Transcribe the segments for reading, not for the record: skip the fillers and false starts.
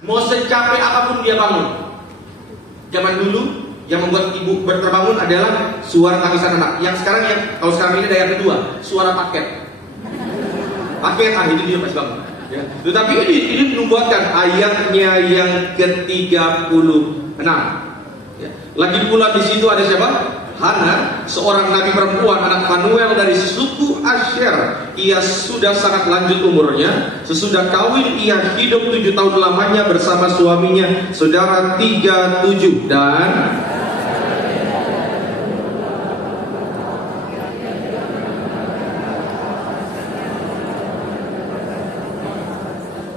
Mau secapek apapun dia bangun. Zaman dulu yang membuat ibu terbangun adalah suara tangisan anak. Yang sekarang kalau sekarang ini ada yang kedua, suara paket. Paket itu dia masih bangun. Ya. Tetapi ini membuatkan ayatnya yang ke-36. Ya. Lagi pula di situ ada siapa? Hana, seorang nabi perempuan, anak Fanuel dari suku Asher. Ia sudah sangat lanjut umurnya. Sesudah kawin ia hidup 7 tahun lamanya bersama suaminya, saudara 37. Dan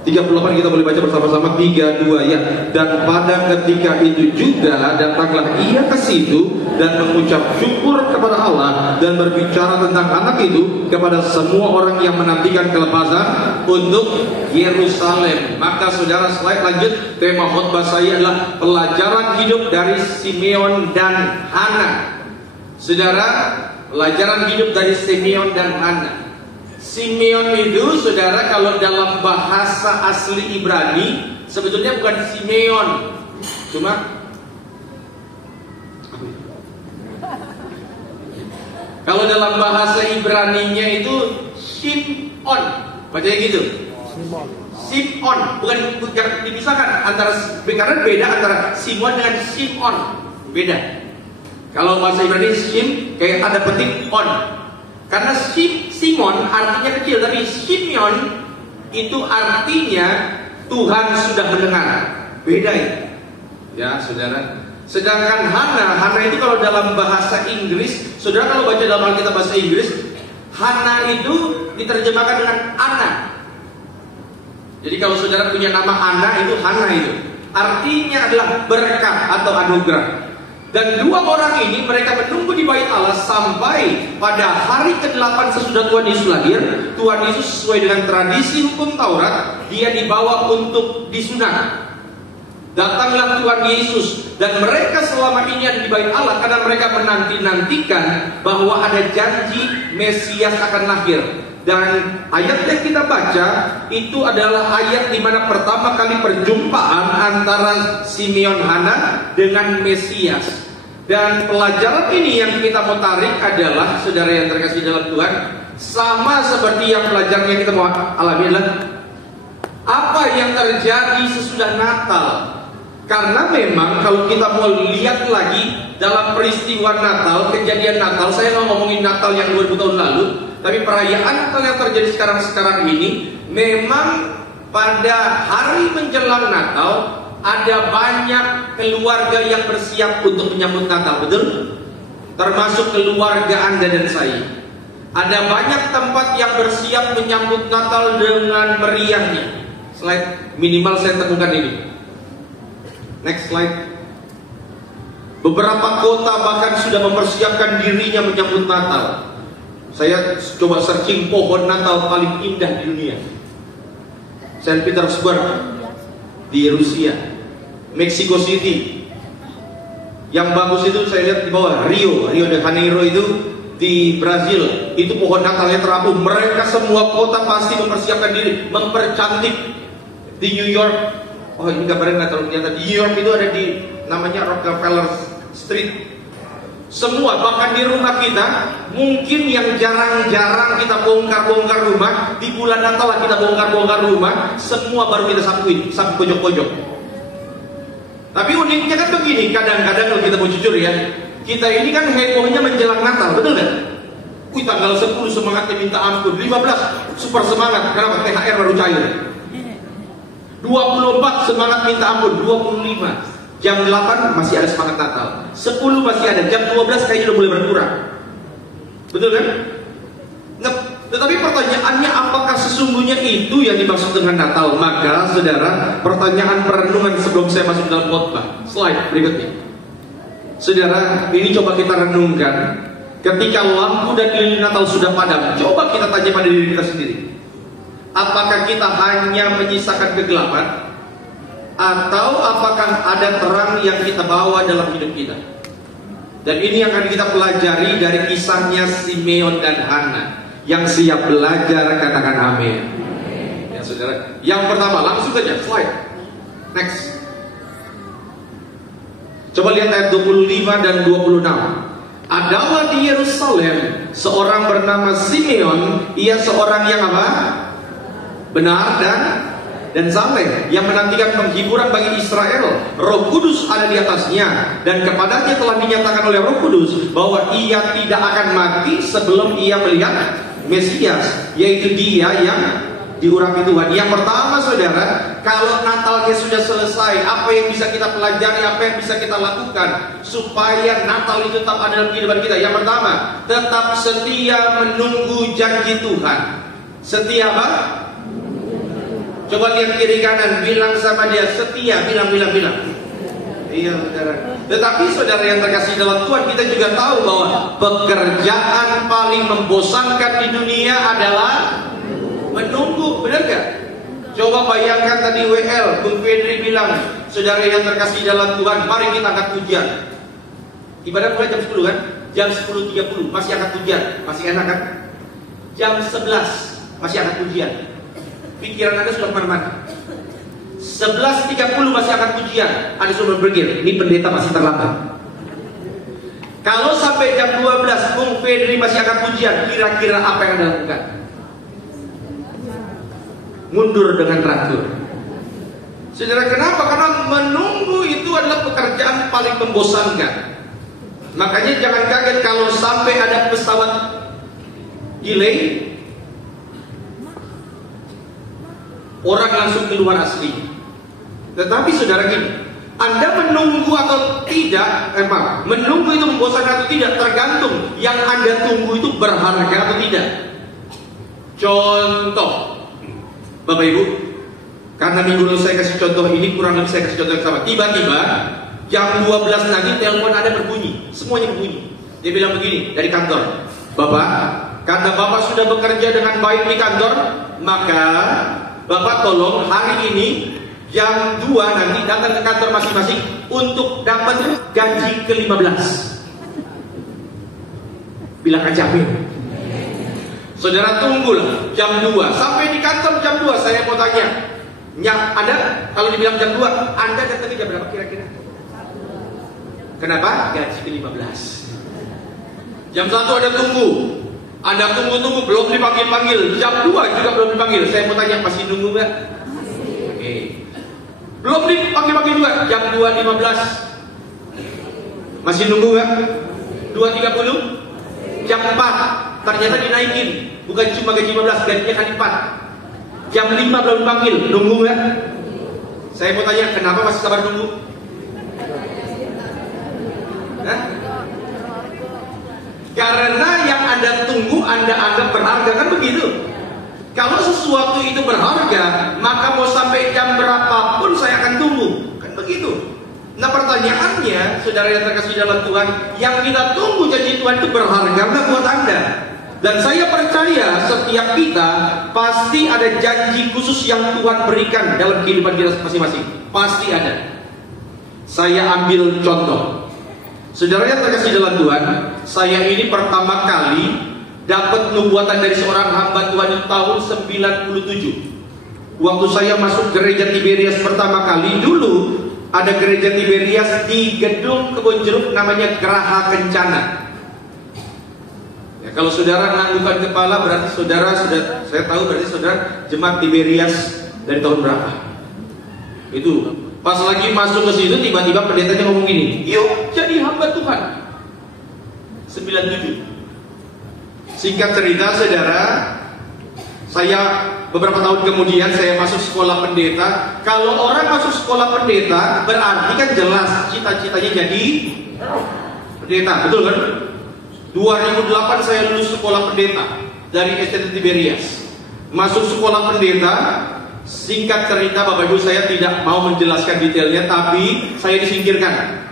38 kita boleh baca bersama-sama 32 ya. Dan pada ketika itu juga datanglah ia ke situ dan mengucap syukur kepada Allah dan berbicara tentang anak itu kepada semua orang yang menantikan kelepasan untuk Yerusalem. Maka saudara, slide lanjut. Tema khotbah saya adalah pelajaran hidup dari Simeon dan Hana. Saudara, pelajaran hidup dari Simeon dan Hana. Simeon itu, saudara, kalau dalam bahasa asli Ibrani sebetulnya bukan Simeon, cuma kalau dalam bahasa Ibraninya itu Shimon, bacanya gitu. Simon, bukan dipisahkan antara, karena beda antara Simon dengan Simon, beda. Kalau bahasa Ibrani Sim kayak ada petik on. Karena Simon artinya kecil, tapi Simeon itu artinya Tuhan sudah mendengar. Beda ya, saudara. Sedangkan Hana itu kalau dalam bahasa Inggris, saudara kalau baca dalam Alkitab bahasa Inggris, Hana itu diterjemahkan dengan Ana. Jadi kalau saudara punya nama Ana itu Hana itu artinya adalah berkat atau anugerah. Dan dua orang ini mereka menunggu di bait Allah sampai pada hari ke-8 sesudah Tuhan Yesus lahir. Tuhan Yesus sesuai dengan tradisi hukum Taurat, dia dibawa untuk disunat. Datanglah Tuhan Yesus dan mereka selama ini ada di bait Allah karena mereka menanti-nantikan bahwa ada janji Mesias akan lahir. Dan ayat yang kita baca itu adalah ayat di mana pertama kali perjumpaan antara Simeon Hana dengan Mesias. Dan pelajaran ini yang kita mau tarik adalah, saudara yang terkasih dalam Tuhan, sama seperti yang pelajaran yang kita mau alami adalah apa yang terjadi sesudah Natal. Karena memang kalau kita mau lihat lagi dalam peristiwa Natal, kejadian Natal, saya mau ngomongin Natal yang 2000 tahun lalu, tapi perayaan Natal yang terjadi sekarang ini, memang pada hari menjelang Natal ada banyak keluarga yang bersiap untuk menyambut Natal, betul? Termasuk keluarga Anda dan saya. Ada banyak tempat yang bersiap menyambut Natal dengan meriahnya. Slide minimal saya temukan ini. Next slide. Beberapa kota bahkan sudah mempersiapkan dirinya menyambut Natal. Saya coba searching pohon Natal paling indah di dunia. Saint Petersburg di Rusia. Mexico City. Yang bagus itu saya lihat di bawah, Rio de Janeiro itu di Brazil. Itu pohon Natalnya terapung. Mereka semua kota pasti mempersiapkan diri, mempercantik. Di New York, oh ini gambarnya nggak terlalu kelihatan. Di New York itu ada di namanya Rockefeller Street. Semua, bahkan di rumah kita, mungkin yang jarang-jarang kita bongkar-bongkar rumah, di bulan Natal lah kita bongkar-bongkar rumah, semua baru kita sapuin, sapu pojok-pojok. Tapi uniknya kan begini, kadang-kadang kalau kita mau jujur ya, kita ini kan hebohnya menjelang Natal, betul nggak? Wih, tanggal 10 semangatnya minta ampun, 15 super semangat, kenapa? THR baru cair. 24 semangat minta ampun, 25 jam 8 masih ada semangat Natal, 10 masih ada, jam 12 kayaknya udah mulai berkurang. Betul kan? Nah, tetapi pertanyaannya, apakah sesungguhnya itu yang dimaksud dengan Natal? Maka saudara, pertanyaan perenungan sebelum saya masuk dalam khotbah. Slide berikutnya. Saudara, ini coba kita renungkan. Ketika lampu dan lilin Natal sudah padam, coba kita tanya pada diri kita sendiri. Apakah kita hanya menyisakan kegelapan? Atau apakah ada terang yang kita bawa dalam hidup kita? Dan ini yang akan kita pelajari dari kisahnya Simeon dan Hana. Yang siap belajar katakan amin. Ya saudara. Yang pertama, langsung saja slide. Next. Coba lihat ayat 25 dan 26. Adalah di Yerusalem seorang bernama Simeon, ia seorang yang apa? Benar dan saleh, yang menantikan penghiburan bagi Israel. Roh Kudus ada di atasnya, dan kepadanya telah dinyatakan oleh Roh Kudus bahwa ia tidak akan mati sebelum ia melihat Mesias, yaitu dia yang diurapi Tuhan. Yang pertama, saudara, kalau Natalnya sudah selesai, apa yang bisa kita pelajari, apa yang bisa kita lakukan supaya Natal itu tetap ada dalam kehidupan kita? Yang pertama, tetap setia menunggu janji Tuhan. Setia apa? Coba lihat kiri kanan, bilang sama dia, setia, bilang. Iya, saudara. Tetapi saudara yang terkasih dalam Tuhan, kita juga tahu bahwa pekerjaan paling membosankan di dunia adalah menunggu, benar gak? Coba bayangkan tadi WL, Bung Fedri bilang, saudara yang terkasih dalam Tuhan, mari kita angkat pujian. Ibadah mulai jam 10 kan? Jam 10.30 masih angkat pujian, masih enak kan? Jam 11 masih angkat pujian. Pikiran Anda sudah kemana-mana. 11.30 masih angkat pujian, Anda sudah berpikir, ini pendeta masih terlambat. Kalau sampai jam 12 Bung Fedri masih angkat pujian, kira-kira apa yang Anda lakukan? Mundur dengan teratur. Saudara, kenapa? Karena menunggu itu adalah pekerjaan paling membosankan. Makanya jangan kaget kalau sampai ada pesawat delay, orang langsung keluar asli. Tetapi saudara gini, Anda menunggu atau tidak, menunggu itu membosankan atau tidak, tergantung yang Anda tunggu itu berharga atau tidak. Contoh, Bapak Ibu, karena minggu lalu saya kasih contoh ini, kurang lebih saya kasih contoh yang sama. Tiba-tiba jam 12 nanti telepon Anda berbunyi, semuanya berbunyi. Dia bilang begini dari kantor, Bapak, karena Bapak sudah bekerja dengan baik di kantor, maka Bapak tolong hari ini jam 2 nanti datang ke kantor masing-masing untuk dapat gaji ke-15. Bilang aja amin. Saudara, tunggulah jam 2 sampai di kantor jam 2. Saya mau tanya, Anda kalau dibilang jam 2, Anda datang jam berapa kira-kira? Kenapa? Gaji ke-15. Jam 1 Anda tunggu, tunggu belum dipanggil-panggil. Jam 2 juga belum dipanggil. Saya mau tanya, masih nunggu nggak? Oke. Belum dipanggil-panggil juga. Jam 2.15 masih nunggu nggak? 2.30? Jam 4 ternyata dinaikin, bukan cuma gaji 15, gajinya kali 4. Jam 5 belum dipanggil, nunggu nggak? Saya mau tanya, kenapa masih sabar nunggu? Hah? Karena yang Anda tunggu, Anda anggap berharga, kan begitu? Kalau sesuatu itu berharga, maka mau sampai jam berapapun saya akan tunggu, kan begitu? Nah, pertanyaannya, saudara yang terkasih dalam Tuhan, yang kita tunggu janji Tuhan itu berharga nggak buat Anda? Dan saya percaya setiap kita pasti ada janji khusus yang Tuhan berikan dalam kehidupan kita masing-masing. Pasti ada. Saya ambil contoh. Saudara yang terkasih dalam Tuhan, saya ini pertama kali dapat nubuatan dari seorang hamba Tuhan di tahun 97. Waktu saya masuk gereja Tiberias pertama kali, dulu ada gereja Tiberias di gedung Kebon Jeruk namanya Geraha Kencana. Ya, kalau saudara nganggukkan kepala berarti saudara sudah, saya tahu berarti saudara jemaat Tiberias dari tahun berapa? Itu pas lagi masuk ke situ tiba-tiba pendetanya ngomong gini, yuk jadi hamba Tuhan. 97. Singkat cerita saudara, saya beberapa tahun kemudian saya masuk sekolah pendeta. Kalau orang masuk sekolah pendeta berarti kan jelas cita-citanya jadi pendeta, betul kan? 2008 saya lulus sekolah pendeta dari STT Tiberias. Masuk sekolah pendeta, singkat cerita Bapak Ibu saya tidak mau menjelaskan detailnya, tapi saya disingkirkan.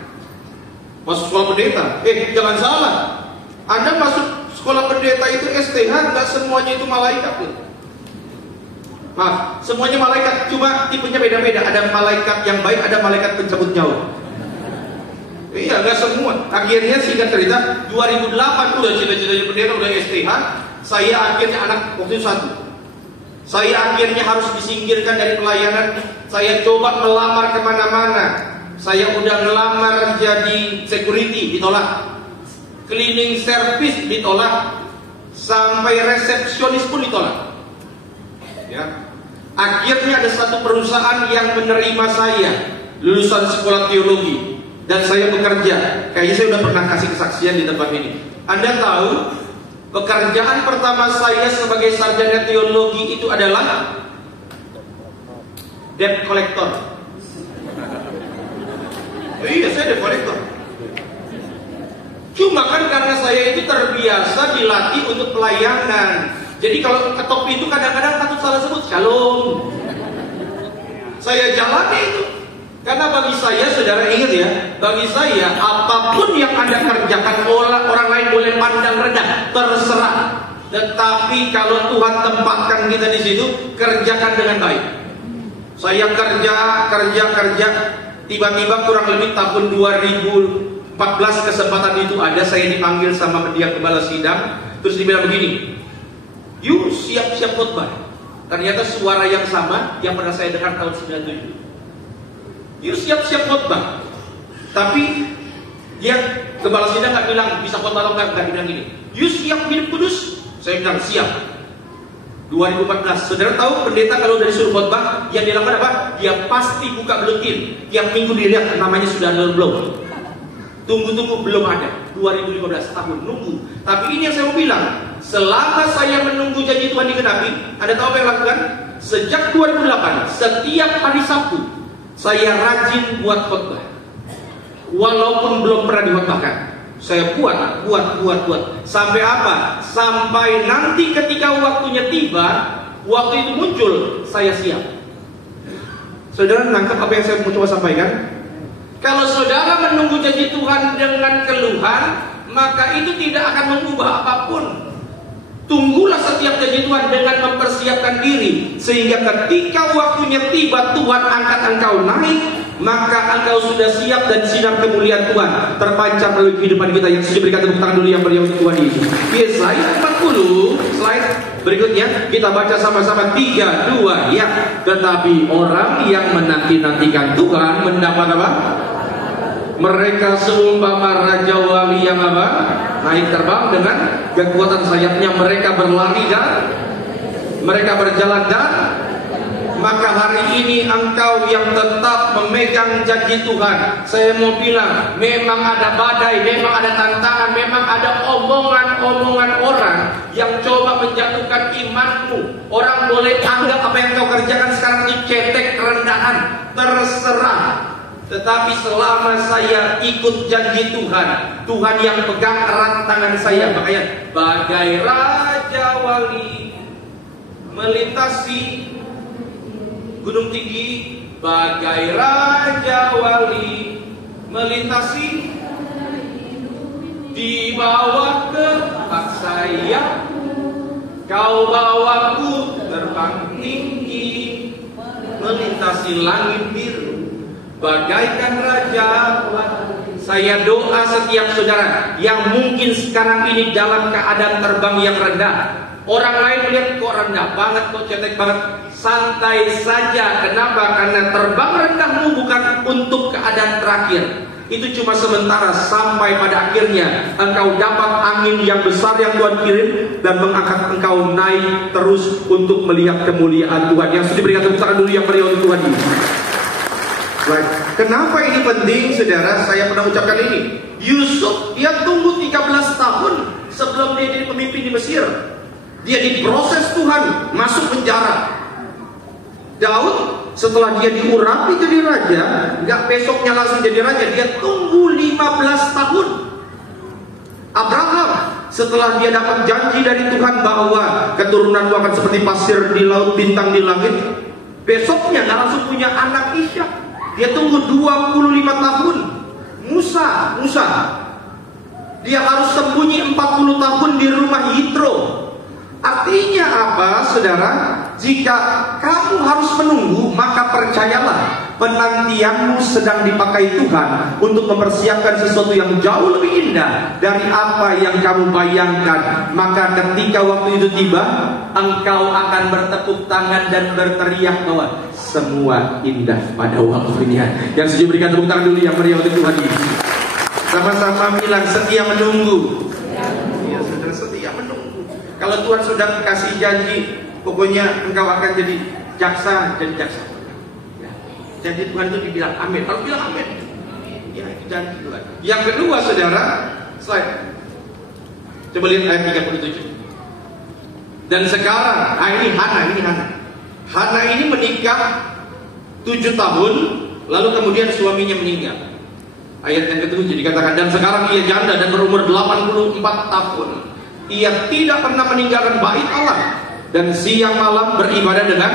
Masuk sekolah pendeta, jangan salah, Anda masuk sekolah pendeta itu STH, nggak semuanya itu malaikat loh. Maaf, semuanya malaikat, cuma tipenya beda-beda. Ada malaikat yang baik, ada malaikat pencabut nyawa. Iya, nggak semua. Akhirnya singkat cerita, 2008 udah cita-citanya pendeta, udah STH. Saya akhirnya anak waktu itu 1. Saya akhirnya harus disingkirkan dari pelayanan. Saya coba melamar kemana-mana. Saya udah ngelamar jadi security, ditolak. Cleaning service ditolak. Sampai resepsionis pun ditolak. Ya. Akhirnya ada satu perusahaan yang menerima saya, lulusan sekolah teologi, dan saya bekerja. Kayaknya saya udah pernah kasih kesaksian di tempat ini. Anda tahu, pekerjaan pertama saya sebagai sarjana teologi itu adalah debt collector. Iya, saya debt collector. Cuma kan karena saya itu terbiasa dilatih untuk pelayanan. Jadi kalau ketok pintu kadang-kadang takut salah sebut shalom. Saya jalani itu. Karena bagi saya, saudara ingat ya, bagi saya apapun yang Anda kerjakan orang lain boleh pandang rendah, terserah. Tetapi kalau Tuhan tempatkan kita di situ, kerjakan dengan baik. Saya kerja, tiba-tiba kurang lebih tahun 2014 kesempatan itu ada, saya dipanggil sama dia kepala sidang, terus dibilang begini, "You siap-siap khotbah." Ternyata suara yang sama yang pernah saya dengar tahun 97. "You siap-siap khotbah." Tapi dia kepala sidang nggak bilang bisa khotbah atau nggak bilang gini, "You siap hidup kudus?" Saya bilang siap. 2014, saudara tahu pendeta kalau dari suruh khotbah yang dilakukan apa? Dia pasti buka buletin. Tiap minggu dilihat namanya sudah ada belum. Tunggu belum ada. 2015 tahun nunggu. Tapi ini yang saya mau bilang, selama saya menunggu janji Tuhan digenapi, Anda tahu apa yang lakukan? Sejak 2008, setiap hari Sabtu saya rajin buat khotbah. Walaupun belum pernah dikhotbahkan, saya buat. Sampai apa? Sampai nanti ketika waktunya tiba, waktu itu muncul, saya siap. Saudara nangkap apa yang saya mau coba sampaikan? Kalau saudara menunggu janji Tuhan dengan keluhan, maka itu tidak akan mengubah apapun. Tunggulah setiap janji Tuhan dengan mempersiapkan diri, sehingga ketika waktunya tiba Tuhan angkat engkau naik, maka engkau sudah siap dan sinar kemuliaan Tuhan terpancar melalui kehidupan kita. Yang sudah berikan tepuk tangan dulu yang meriah untuk Tuhan Yesus. Yesaya 40, slide berikutnya kita baca sama-sama 3, 2, ya. Tetapi orang yang menanti-nantikan Tuhan mendapat apa? Mereka seumpama raja wali yang apa? Naik terbang dengan kekuatan sayapnya. Mereka berlari dan mereka berjalan dan maka hari ini engkau yang tetap memegang janji Tuhan, saya mau bilang, memang ada badai, memang ada tantangan, memang ada omongan-omongan orang yang coba menjatuhkan imanmu. Orang boleh anggap apa yang kau kerjakan sekarang itu cetek, kerendahan, terserah. Tetapi selama saya ikut janji Tuhan, Tuhan yang pegang erat tangan saya, makanya bagai raja wali melintasi gunung tinggi, bagai raja wali melintasi di bawah kepak sayap, kau bawaku terbang tinggi melintasi langit biru bagaikan raja wali. Saya doa setiap saudara yang mungkin sekarang ini dalam keadaan terbang yang rendah. Orang lain melihat kok rendah banget, kok cetek banget. Santai saja. Kenapa? Karena terbang rendahmu bukan untuk keadaan terakhir. Itu cuma sementara sampai pada akhirnya engkau dapat angin yang besar yang Tuhan kirim dan mengangkat engkau naik terus untuk melihat kemuliaan Tuhan. Yang sudah diberikan tepuk tangan dulu yang meriah untuk Tuhan ini. Baik. Kenapa ini penting, saudara? Saya pernah ucapkan ini. Yusuf dia tunggu 13 tahun sebelum dia jadi pemimpin di Mesir. Dia diproses Tuhan, masuk penjara. Daud setelah dia diurapi jadi raja, nggak besoknya langsung jadi raja, dia tunggu 15 tahun. Abraham setelah dia dapat janji dari Tuhan bahwa keturunanmu akan seperti pasir di laut, bintang di langit, besoknya nggak langsung punya anak Ishak. Dia tunggu 25 tahun. Musa dia harus sembunyi 40 tahun di rumah Yitro. Artinya apa, saudara? Jika kamu harus menunggu, maka percayalah penantianmu sedang dipakai Tuhan untuk mempersiapkan sesuatu yang jauh lebih indah dari apa yang kamu bayangkan. Maka ketika waktu itu tiba, engkau akan bertepuk tangan dan berteriak bahwa semua indah pada waktunya. Yang setuju berikan tepuk tangan dulu yang meriah untuk Tuhan ini. Sama-sama bilang setia menunggu. Ya, saudara, setia menunggu. Kalau Tuhan sudah kasih janji, pokoknya engkau akan jadi jaksa, jadi jaksa. Ya. Jadi Tuhan itu dibilang amin. Kalau bilang amin, ya itu janji Tuhan. Yang kedua, saudara, slide. Coba lihat ayat 37. Dan sekarang, ini Hana. Hana ini menikah 7 tahun, lalu kemudian suaminya meninggal. Ayat yang ke-7 dikatakan, dan sekarang ia janda dan berumur 84 tahun. Ia tidak pernah meninggalkan bait Allah, dan siang malam beribadah dengan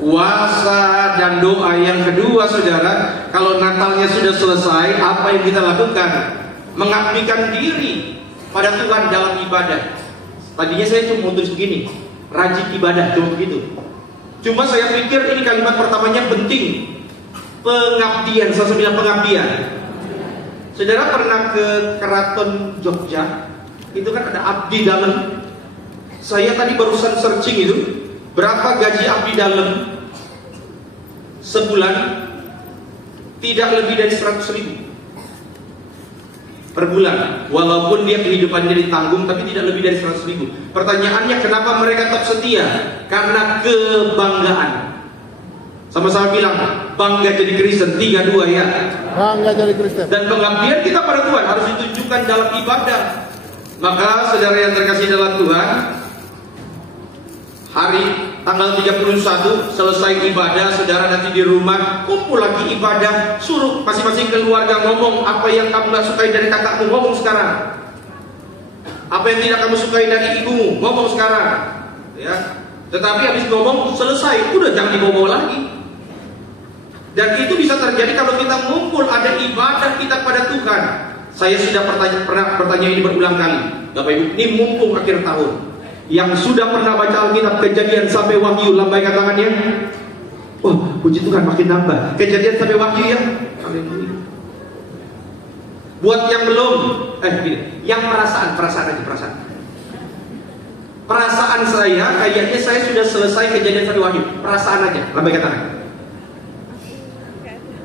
puasa dan doa. Yang kedua, saudara, kalau Natalnya sudah selesai, apa yang kita lakukan? Mengabdikan diri pada Tuhan dalam ibadah. Tadinya saya cuma mau tulis begini, rajin ibadah, cuma begitu. Cuma saya pikir ini kalimat pertamanya penting. Pengabdian, saya bilang pengabdian. Saudara pernah ke Keraton Jogja? Itu kan ada abdi dalam. Saya tadi barusan searching itu, berapa gaji abdi dalam sebulan? Tidak lebih dari 100.000 per bulan. Walaupun dia kehidupannya ditanggung, tapi tidak lebih dari 100.000. Pertanyaannya, kenapa mereka tetap setia? Karena kebanggaan. Sama-sama bilang, bangga jadi Kristen. 3-2 ya. Bangga jadi Kristen. Dan pengabdian kita pada Tuhan harus ditunjukkan dalam ibadah. Maka saudara yang terkasih dalam Tuhan, hari tanggal 31 selesai ibadah, saudara nanti di rumah kumpul lagi ibadah, suruh masing-masing keluarga ngomong apa yang kamu gak sukai dari kakakmu, ngomong sekarang. Apa yang tidak kamu sukai dari ibumu, ngomong sekarang. Ya. Tetapi habis ngomong selesai, udah jangan dibawa lagi. Dan itu bisa terjadi kalau kita ngumpul ada ibadah kita pada Tuhan. Saya sudah pernah bertanya ini berulang kali, Bapak Ibu, ini mumpung akhir tahun. Yang sudah pernah baca Alkitab Kejadian sampai Wahyu, lambaikan tangannya. Oh, puji Tuhan makin nambah. Kejadian sampai Wahyu ya. Haleluya. Buat yang belum, gini, yang perasaan aja. Perasaan saya, kayaknya saya sudah selesai Kejadian sampai Wahyu. Perasaan aja, lambaikan tangan.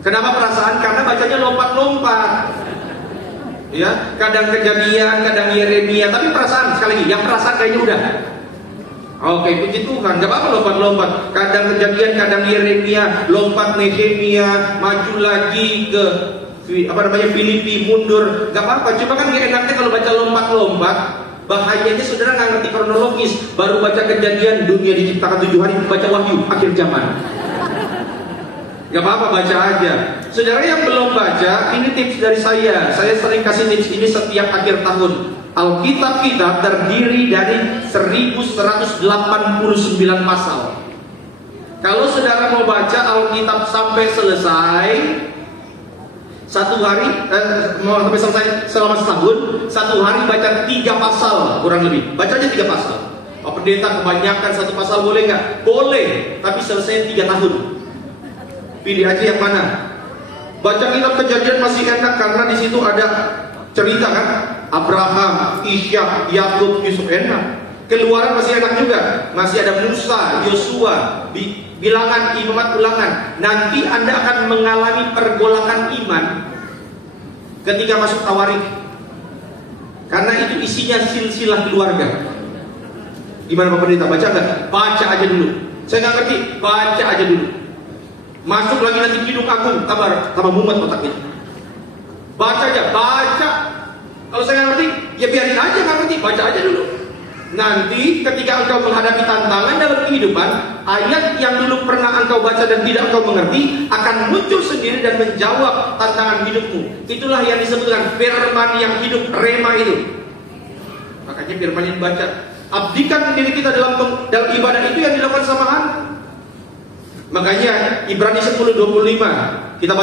Kenapa perasaan? Karena bacanya lompat-lompat. Ya, kadang Kejadian, kadang Yeremia, tapi perasaan sekali lagi, yang perasaan kayaknya udah. Oke, puji Tuhan, gak apa-apa lompat-lompat. Kadang Kejadian, kadang Yeremia, lompat Nehemia, maju lagi ke Filipi, mundur, gak apa-apa. Cuma kan gak enaknya kalau baca lompat-lompat. Bahayanya saudara nggak ngerti kronologis. Baru baca Kejadian, dunia diciptakan 7 hari, baca Wahyu, akhir zaman. Gak apa-apa, baca aja. Saudara yang belum baca, ini tips dari saya. Saya sering kasih tips ini setiap akhir tahun. Alkitab kita terdiri dari 1189 pasal. Kalau saudara mau baca Alkitab sampai selesai, satu hari, mau sampai selesai selama setahun, satu hari baca 3 pasal kurang lebih. Baca aja 3 pasal. Oh, pendeta kebanyakan 1 pasal boleh nggak? Boleh, tapi selesai 3 tahun. Pilih aja yang mana. Baca kitab Kejadian masih enak karena di situ ada cerita kan, Abraham, Ishak, Yakub, Yusuf, enak. Keluaran masih enak juga, masih ada Musa, Yosua, Bilangan, Imamat, Ulangan. Nanti Anda akan mengalami pergolakan iman ketika masuk Tawarikh, karena itu isinya silsilah keluarga. Gimana Pak Pendeta, baca nggak? Baca aja dulu. Saya nggak ngerti, baca aja dulu. Masuk lagi nanti Kidung Agung, tambah mumet otaknya. Baca aja, baca. Kalau saya nggak ngerti, ya biarin aja nggak ngerti, baca aja dulu. Nanti ketika engkau menghadapi tantangan dalam kehidupan, ayat yang dulu pernah engkau baca dan tidak engkau mengerti akan muncul sendiri dan menjawab tantangan hidupmu. Itulah yang disebut dengan firman yang hidup, rema itu. Makanya firman yang dibaca. Abdikan diri kita dalam ibadah itu yang dilakukan sama Hana. Makanya Ibrani 10:25 kita baca.